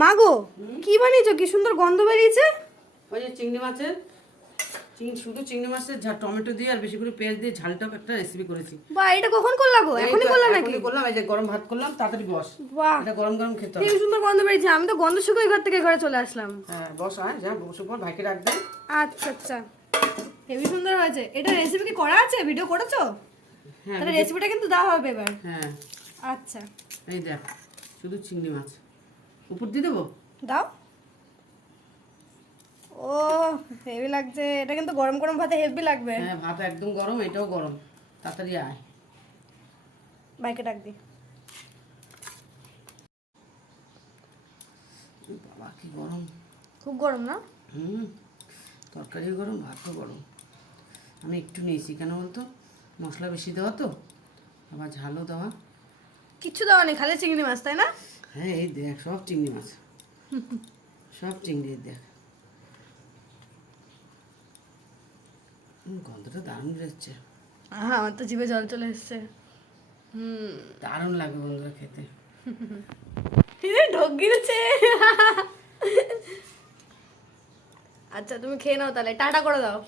মাগো কি বানিয়েছো? কি সুন্দর গন্ধ বেরিয়েছে। ওই যে চিংড়ি মাছের শুধু চিংড়ি মাছের টমেটো দিয়ে আর বেশি করে পেঁয়াজ দিয়ে ঝালটা একটা রেসিপি করেছি। বাহ, এটা কখন করলা গো? এখনই করলা নাকি? এখনই করলাম, এই যে গরম ভাত করলাম, তাড়াতাড়ি বস। বাহ, এটা গরম গরম খেতে কি হবে। সুন্দর গন্ধ বেরিয়েছে। আমি তো গন্ধ শুকে ঘর থেকে ঘরে চলে আসলাম। হ্যাঁ বস, যা বসে পর, ভাইকে রাখবে। আচ্ছা আচ্ছা, হেভি সুন্দর হয়েছে। এটা রেসিপি কি করা আছে? ভিডিও করেছো? হ্যাঁ তাহলে রেসিপিটা কিন্তু দেওয়া হবে এবার। হ্যাঁ আচ্ছা এই দেখ, শুধু চিংড়ি মাছ উপর দিয়ে দেবো। দাও। ও হেভি লাগছে। এটা কিন্তু গরম গরম ভাতে হেভি লাগবে। হ্যাঁ ভাত একদম গরম, এটাও গরম, তাড়াতাড়ি আয়। বাইকে ডাক দি। বাবা কি গরম, খুব গরম না? তরকারিও গরম, ভাতও গরম। আমি একটু নিয়েছি, কেন বলতো, মশলা বেশি দেওয়া তো, আবার ঝালও দেওয়া। কিচ্ছু দেওয়া নেই, খালি চিংড়ি মাছ, তাই না? হ্যাঁ এই দেখ, সব চিংড়ি মাছ, সব চিংড়ি, দেখ গন্ধটা দারুণ বেরোচ্ছে। হ্যাঁ, আমার তো জিভে জল চলে এসছে। দারুণ লাগে বন্ধুরা খেতে। ঢোক গিয়েছে। আচ্ছা তুমি খেয়ে নাও তাহলে, টাটা করে দাও।